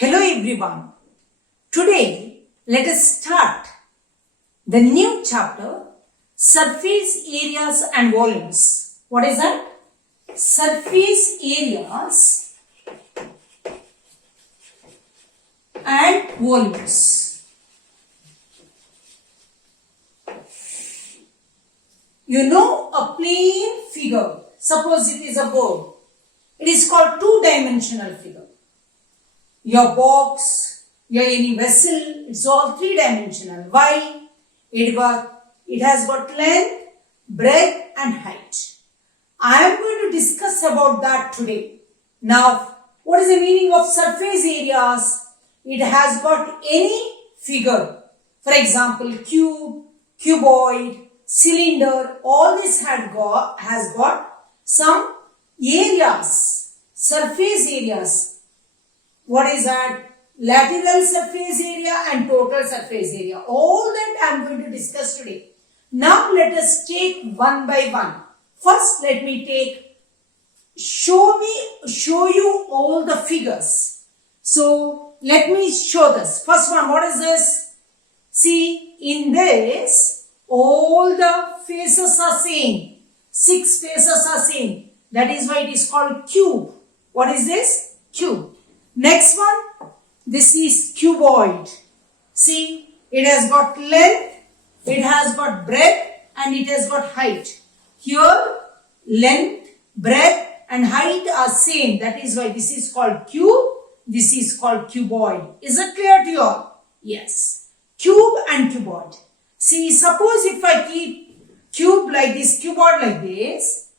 Hello everyone. Today let us start the new chapter, surface areas and volumes. What is that? Surface areas and volumes. You know a plane figure, suppose it is a board. It is called two-dimensional figure. Your box, your any vessel, it's all three-dimensional. Why? It has got length, breadth and height. I am going to discuss about that today. Now, what is the meaning of surface areas? It has got any figure. For example, cube, cuboid, cylinder, all this has got some areas, surface areas. What is that? Lateral surface area and total surface area. All that I am going to discuss today. Now let us take one by one. First let me show you all the figures. So let me show this. First one, what is this? See, in this, all the faces are same. 6 faces are same. That is why it is called cube. What is this? Cube. Next one, this is cuboid. See, it has got length, it has got breadth and it has got height. Here, length, breadth and height are same. That is why this is called cube, this is called cuboid. Is it clear to you all? Yes. Cube and cuboid. See, suppose if I keep cube like this, cuboid like this,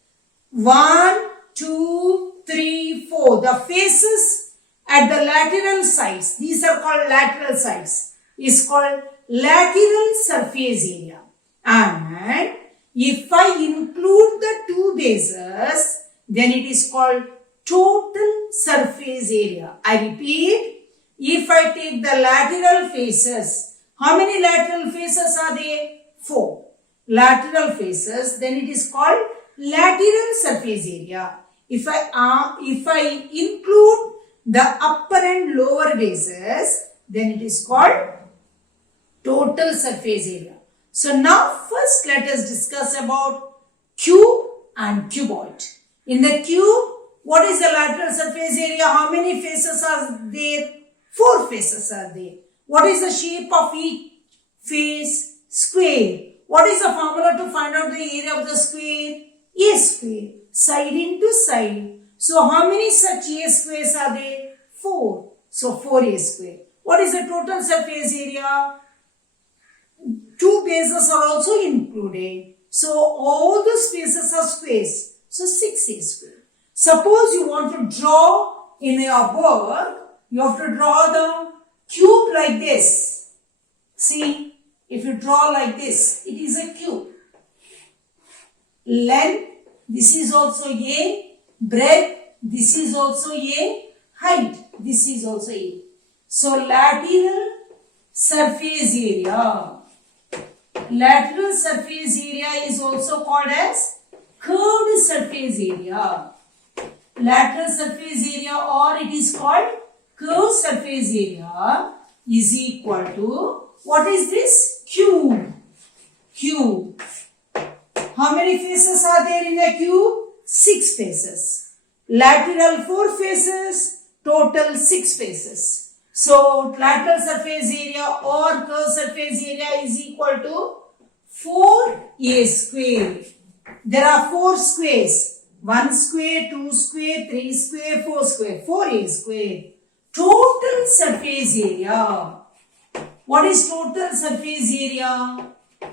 1, 2, 3, 4. The faces at the lateral sides, these are called lateral sides, is called lateral surface area. And if I include the two bases, then it is called total surface area. I repeat, if I take the lateral faces, how many lateral faces are there? 4. Lateral faces, then it is called lateral surface area. If I include the upper and lower bases, then it is called total surface area. So now first let us discuss about cube and cuboid. In the cube, what is the lateral surface area? How many faces are there? 4 faces are there. What is the shape of each face? Square. What is the formula to find out the area of the square? A square. Side into side. So how many such A squares are there? 4. So 4A square. What is the total surface area? 2 bases are also included. So all the spaces are squares. So 6A square. Suppose you want to draw in your board, you have to draw the cube like this. See, if you draw like this, it is a cube. Length, this is also A. Breadth, this is also A. Height, this is also A. So lateral surface area. Lateral surface area is also called as curved surface area. Lateral surface area, or it is called curved surface area, is equal to, what is this? Cube. Cube. How many faces are there in a cube? 6 faces. Lateral 4 faces, total 6 faces. So lateral surface area or curved surface area is equal to 4A square. There are 4 squares. 1 square, 2 square, 3 square, 4 square. 4A square. Total surface area. What is total surface area?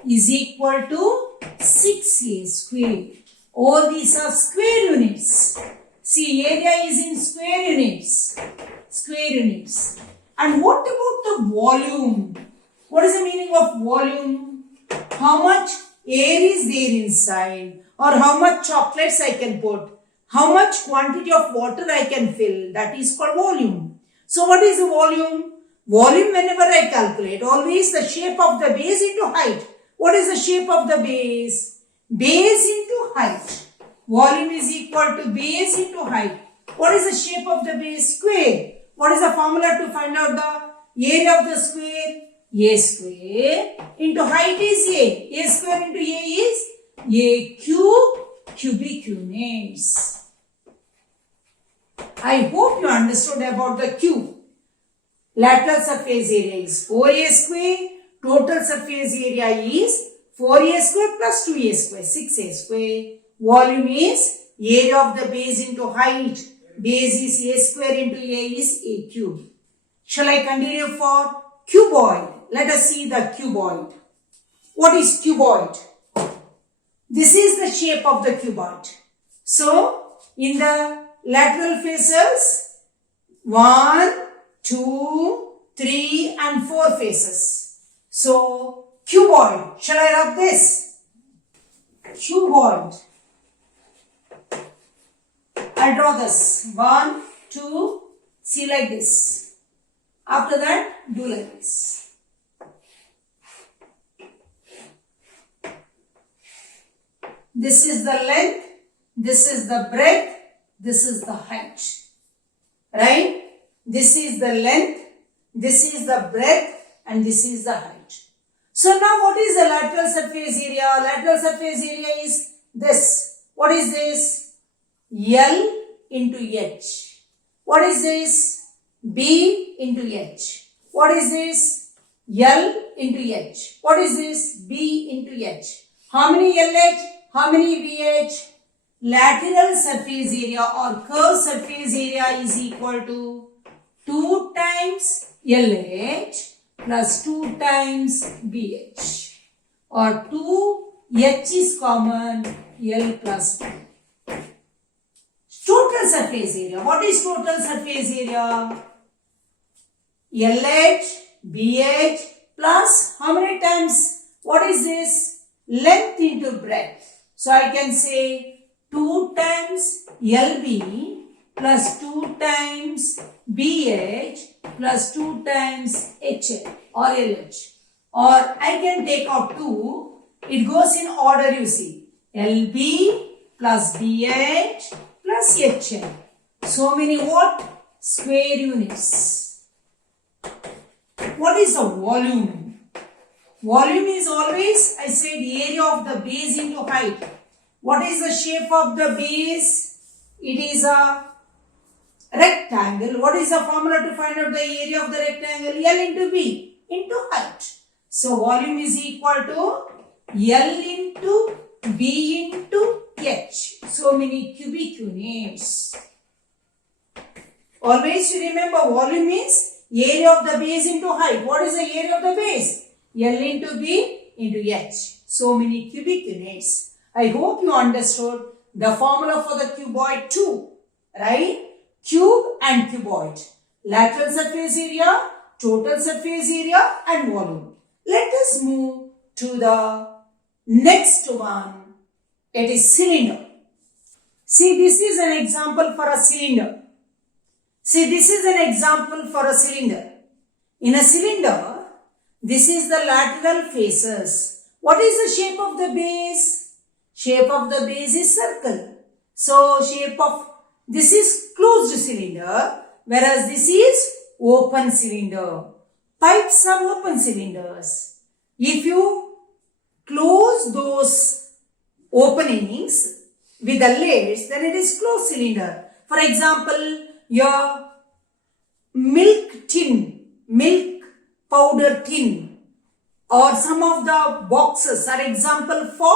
Is equal to 6A square. All these are square units. See, area is in square units. Square units. And what about the volume? What is the meaning of volume? How much air is there inside? Or how much chocolates I can put? How much quantity of water I can fill? That is called volume. So what is the volume? Volume, whenever I calculate, always the shape of the base into height. What is the shape of the base? Base into height. Volume is equal to base into height. What is the shape of the base? Square. What is the formula to find out the area of the square? A square into height is A. A square into A is A cube cubic units. I hope you understood about the cube. Lateral surface area is 4A square. Total surface area is 4A square plus 2A square, 6A square. Volume is area of the base into height. Base is A square into A is A cube. Shall I continue for cuboid? Let us see the cuboid. What is cuboid? This is the shape of the cuboid. So, in the lateral faces, 1, 2, 3 and 4 faces. So, cuboid. Shall I rub this? Cuboid. I draw this. 1, 2, see like this. After that, do like this. This is the length, this is the breadth, this is the height. Right? This is the length, this is the breadth and this is the height. So now what is the lateral surface area? Lateral surface area is this. What is this? L into H. What is this? B into H. What is this? L into H. What is this? B into H. How many LH? How many VH? Lateral surface area or curved surface area is equal to 2 times LH plus 2 times BH. Or 2H is common, L plus B. Total surface area. What is total surface area? LH, BH plus how many times? What is this? Length into breadth. So I can say 2 times LB plus 2 times BH plus 2 times HL or LH. Or I can take out 2. It goes in order, you see. LB plus BH plus HL. So many what? Square units. What is the volume? Volume is always, I said, area of the base into height. What is the shape of the base? It is a rectangle. What is the formula to find out the area of the rectangle? L into B into height. So, volume is equal to L into B into H. So many cubic units. Always you remember volume is area of the base into height. What is the area of the base? L into B into H. So many cubic units. I hope you understood the formula for the cuboid too. Right? Cube and cuboid. Lateral surface area, total surface area and volume. Let us move to the next one. It is cylinder. See, this is an example for a cylinder. See, this is an example for a cylinder. In a cylinder, this is the lateral faces. What is the shape of the base? Shape of the base is circle. So, shape of this is closed cylinder, whereas this is open cylinder. Pipes are open cylinders. If you close those openings with the lids, then it is closed cylinder. For example, your milk tin, milk powder tin or some of the boxes are example for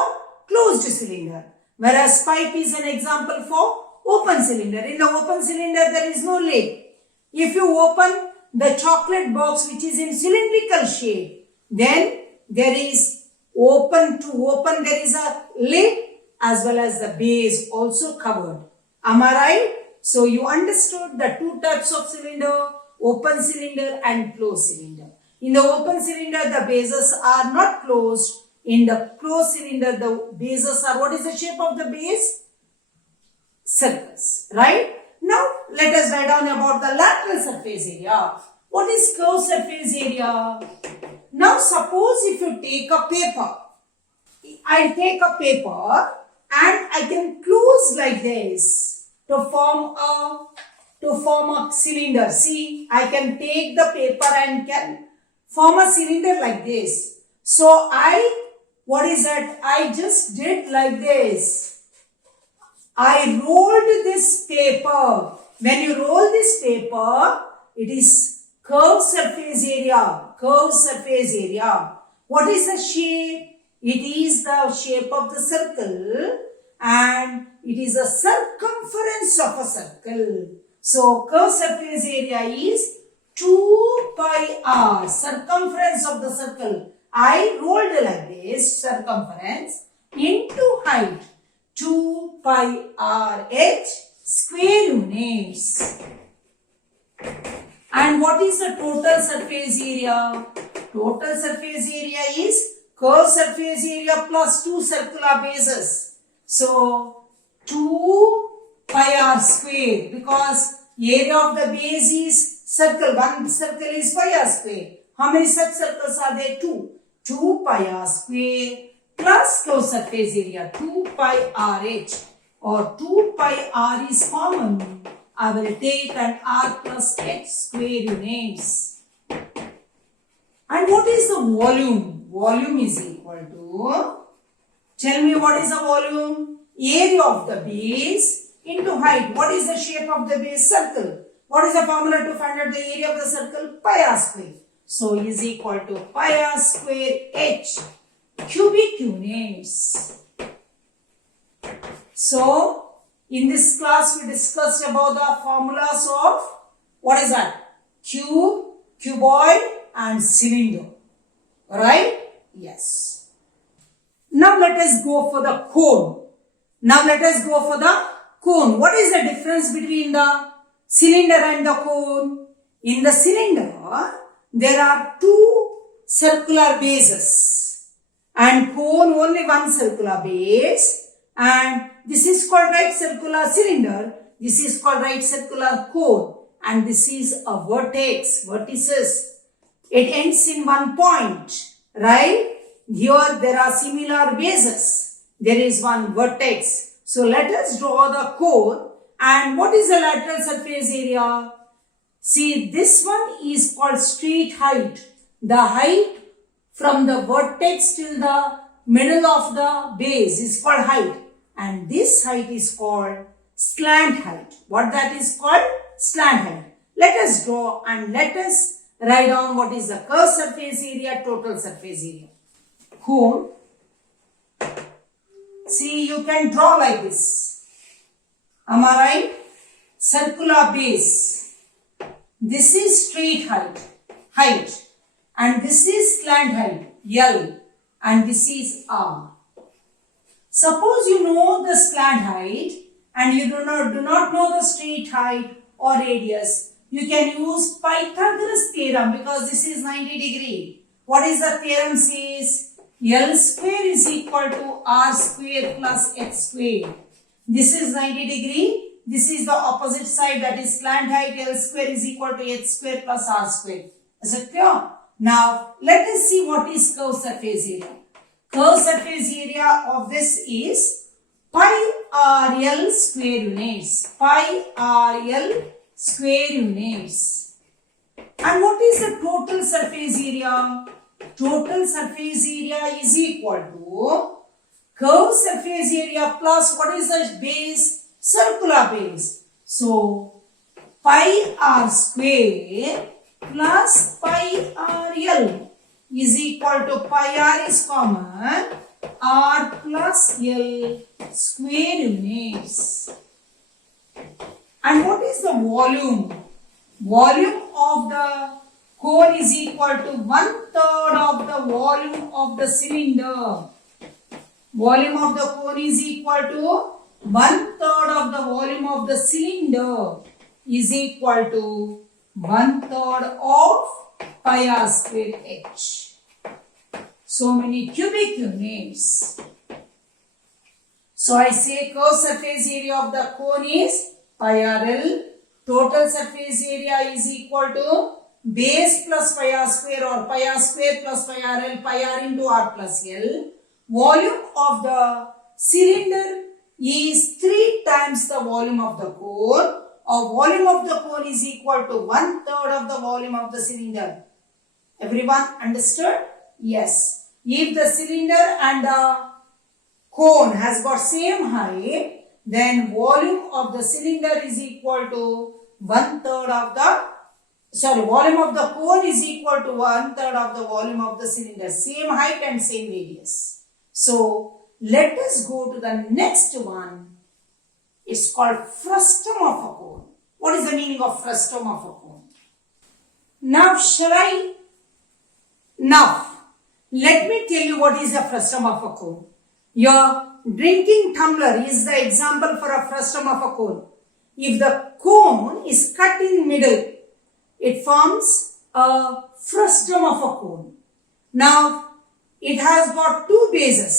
closed cylinder, whereas pipe is an example for open cylinder. In the open cylinder there is no lid. If you open the chocolate box which is in cylindrical shape, then there is open to open, there is a lid as well as the base also covered. Am I right? So you understood the two types of cylinder, open cylinder and closed cylinder. In the open cylinder, the bases are not closed. In the closed cylinder, the bases are, what is the shape of the base? Circles, right? Now, let us write down about the lateral surface area. What is curved surface area? Now, suppose if you take a paper, I take a paper and I can close like this to form a to form a cylinder. See, I can take the paper and can form a cylinder like this. So what is that? I just did like this. I rolled this paper. When you roll this paper, it is curved surface area. Curved surface area. What is the shape? It is the shape of the circle and it is a circumference of a circle. So, curved surface area is 2 pi r, circumference of the circle. I rolled like this, circumference into height, 2 pi r h square units. And what is the total surface area? Total surface area is curved surface area plus 2 circular bases. So, 2 pi r square, because area of the base is circle. One circle is pi r square. How many such circles are there? 2. 2 pi r square plus curved surface area 2 pi r h, or 2 pi r is common. I will take an r plus h square units. And what is the volume? Volume is equal to, tell me what is the volume? Area of the base into height. What is the shape of the base? Circle. What is the formula to find out the area of the circle? Pi r square. So, is equal to pi r square h cubic units. So, in this class we discussed about the formulas of, what is that? Cube, cuboid and cylinder. Alright? Yes. Now let us go for the cone. What is the difference between the cylinder and the cone? In the cylinder, there are 2 circular bases and cone only one circular base, and this is called right circular cylinder, this is called right circular cone, and this is a vertex, vertices. It ends in one point, right? Here there are similar bases. There is one vertex. So let us draw the cone. And what is the lateral surface area? See, this one is called straight height. The height from the vertex till the middle of the base is called height. And this height is called slant height. What that is called? Slant height. Let us draw and let us write down what is the curved surface area, total surface area. Cone. See, you can draw like this. Am I right? Circular base. This is straight height. And this is slant height, L. And this is R. Suppose you know the slant height and you do not know the straight height or radius. You can use Pythagoras theorem because this is 90 degree. What is the theorem says? L square is equal to R square plus H square. This is 90 degree. This is the opposite side, that is slant height. L square is equal to H square plus R square. Is it clear? Now, let us see what is curved surface area. Curved surface area of this is pi r L square units. Pi r L square units. And what is the total surface area? Total surface area is equal to curved surface area plus what is the base? Circular base. So, pi r square plus pi r L is equal to pi r is common, r plus L square units. And what is the volume? Volume of the cone is equal to 1/3 of the volume of the cylinder. Volume of the cone is equal to 1/3 of the volume of the cylinder is equal to 1/3 of pi r square h. So many cubic units. So I say curved surface area of the cone is pi r L. Total surface area is equal to base plus pi r square or pi r square plus pi r L, pi r into r plus L. Volume of the cylinder is 3 times the volume of the cone, volume of the cone is equal to 1/3 of the volume of the cylinder. Everyone understood? Yes. If the cylinder and the cone has got same height, then volume of the cylinder is equal to 1/3 of the volume of the cone is equal to 1/3 of the volume of the cylinder. Same height and same radius. So let us go to the next one. It's called frustum of a cone. What is the meaning of frustum of a cone? Now let me tell you what is a frustum of a cone. Your drinking tumbler is the example for a frustum of a cone. If the cone is cut in middle, it forms a frustum of a cone. Now, it has got two bases.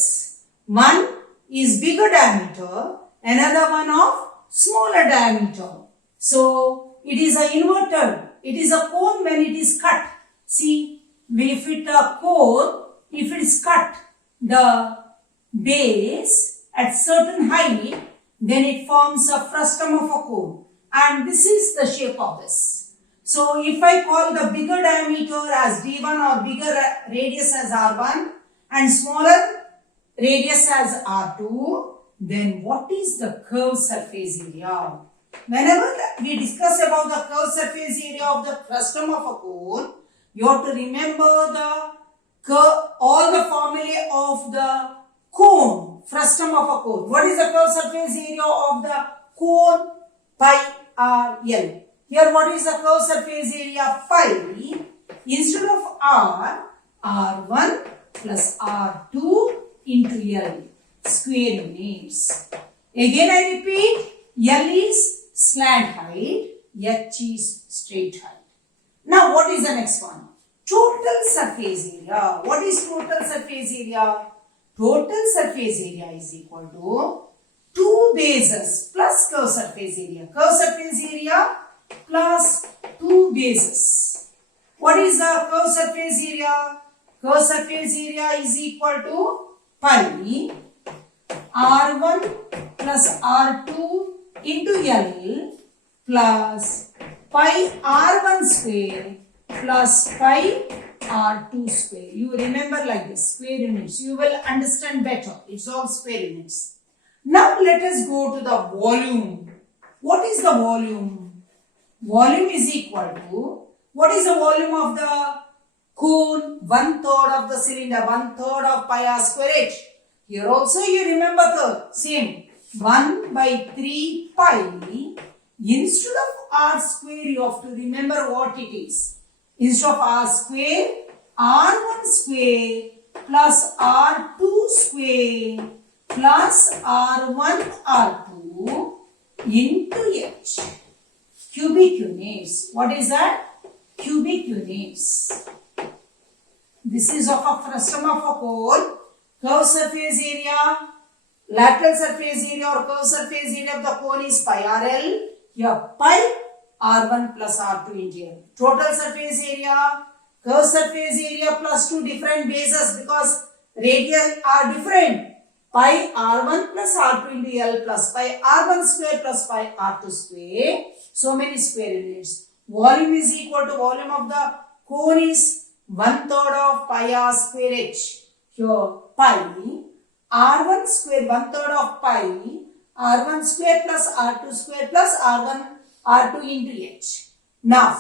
One is bigger diameter, another one of smaller diameter. So, it is an inverter. It is a cone when it is cut. See, if it a cone, if it is cut, the base at certain height, then it forms a frustum of a cone. And this is the shape of this. So, if I call the bigger diameter as D1 or bigger radius as R1 and smaller radius as R2, then what is the curved surface area? Whenever we discuss about the curved surface area of the frustum of a cone, you have to remember all the formulae of the cone, frustum of a cone. What is the curved surface area of the cone? Pi r L. Here what is the curved surface area? Pi. Instead of r, r1 plus r2 into L. Square units. Again I repeat, L is slant height, H is straight height. Now what is the next one? Total surface area. What is total surface area? Total surface area is equal to 2 bases plus curved surface area. Curved surface area plus 2 bases. What is the curved surface area? Curved surface area is equal to pi r1 plus r2 into L plus pi r1 square plus pi r2 square. You remember like this, square units. You will understand better. It's all square units. Now let us go to the volume. What is the volume? Volume is equal to, what is the volume of the cone? 1/3 of the cylinder, 1/3 of pi r square h. Here also you remember the same. 1/3 pi. Instead of r square, you have to remember what it is. Instead of r square, r1 square plus r2 square plus r1 r2 into h. Cubic units. What is that? Cubic units. This is of a frustum of a cone. Curved surface area, lateral surface area or curved surface area of the cone is pi rl. Here pi r1 plus r2 into L. Total surface area, curved surface area plus 2 different bases because radii are different. Pi r1 plus r2 into L plus pi r1 square plus pi r2 square. So many square units. Volume is equal to volume of the cone is 1/3 of pi r square h. Here pi r1 square 1/3 of pi r1 square plus r2 square plus r1 r2 into h. Now,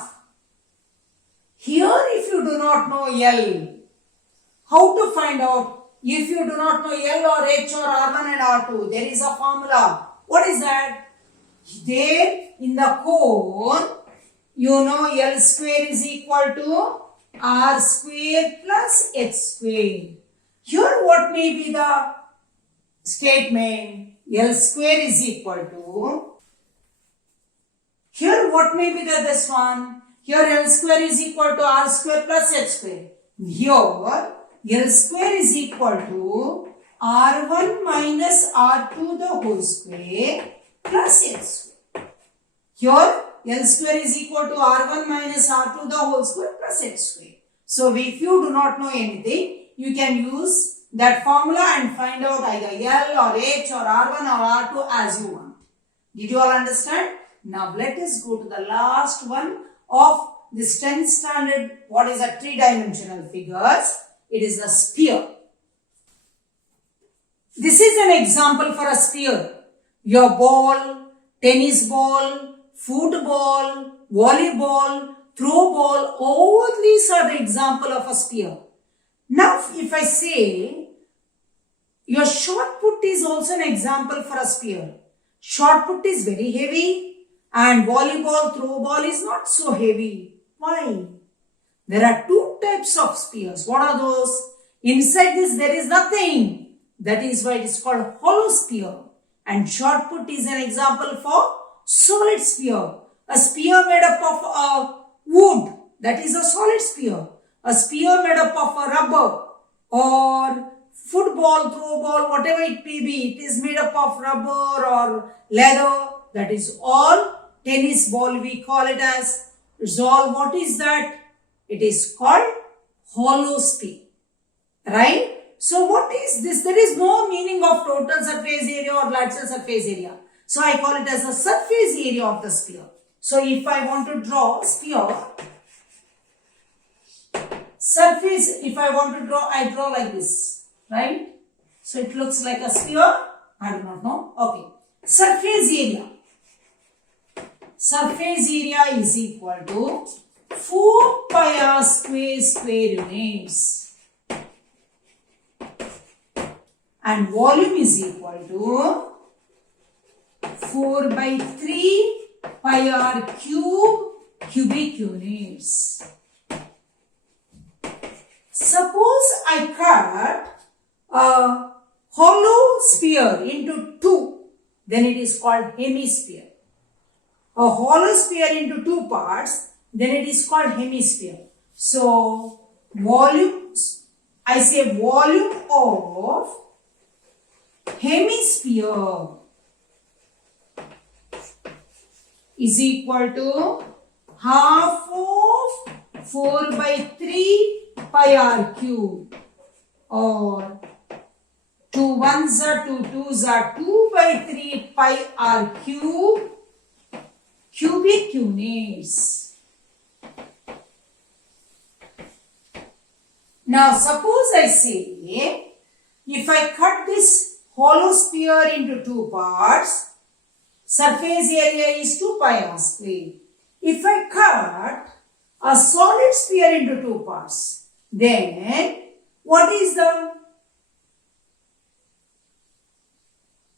here if you do not know L, how to find out? If you do not know L or H or R1 and R2, there is a formula. What is that? There in the cone, you know L square is equal to R square plus H square. Here what may be the statement? L square is equal to, here what may be this one? Here L square is equal to R square plus H square. Here L square is equal to R1 minus R2 the whole square plus H square. Here L square is equal to R1 minus R2 the whole square plus H square. So if you do not know anything, you can use that formula and find out either L or H or R1 or R2 as you want. Did you all understand? Now let us go to the last one of this 10th standard. What is a three-dimensional figures? It is a sphere. This is an example for a sphere. Your ball, tennis ball, football, volleyball, throw ball, all these are the example of a sphere. Now if I say your shot put is also an example for a sphere. Shot put is very heavy and volleyball, throw ball is not so heavy. Why? There are two types of spheres. What are those? Inside this there is nothing. That is why it is called hollow sphere. And shot put is an example for solid sphere. A sphere made up of wood, that is a solid sphere. A sphere made up of a rubber or football, throw ball, whatever it may be, it is made up of rubber or leather. That is all tennis ball, we call it as. It's all, what is that? It is called hollow sphere. Right? So what is this? There is no meaning of total surface area or lateral surface area. So I call it as the surface area of the sphere. So if I want to draw sphere, surface, if I want to draw, I draw like this, right? So it looks like a sphere. I do not know. Okay. Surface area. Surface area is equal to 4 pi r square units. And volume is equal to 4 by 3 pi r cubic units. Suppose I cut a hollow sphere into two, then it is called hemisphere. A hollow sphere into two parts, then it is called hemisphere. So, volume, I say volume of hemisphere is equal to half of 4 by 3 pi r cube, or 2 ones are 2 twos are 2 by 3 pi r cube cubic units. Now suppose I say, if I cut this hollow sphere into two parts, surface area is 2 pi r square. If I cut a solid sphere into two parts, then what is the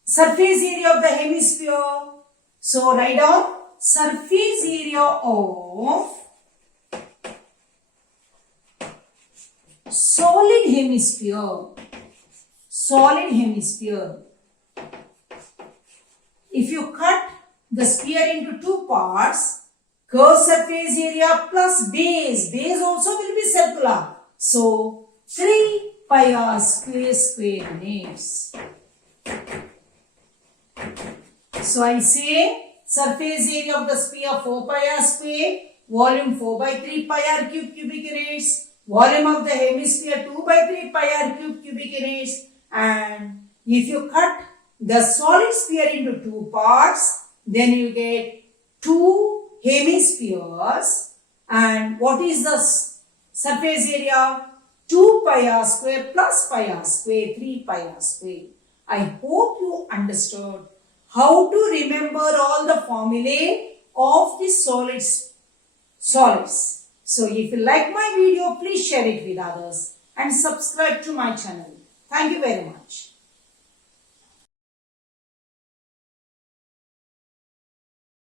surface area of the hemisphere? So write down surface area of solid hemisphere. Solid hemisphere. If you cut the sphere into two parts, curved surface area plus base. Base also will be circular. So 3 pi r square units. So I say surface area of the sphere 4 pi r square, volume 4 by 3 pi r cube cubic units, volume of the hemisphere 2 by 3 pi r cube cubic units, and if you cut the solid sphere into two parts, then you get two hemispheres. And what is the surface area? 2 pi r square plus pi r square, 3 pi r square. I hope you understood how to remember all the formulae of the solids. So if you like my video, please share it with others and subscribe to my channel. Thank you very much.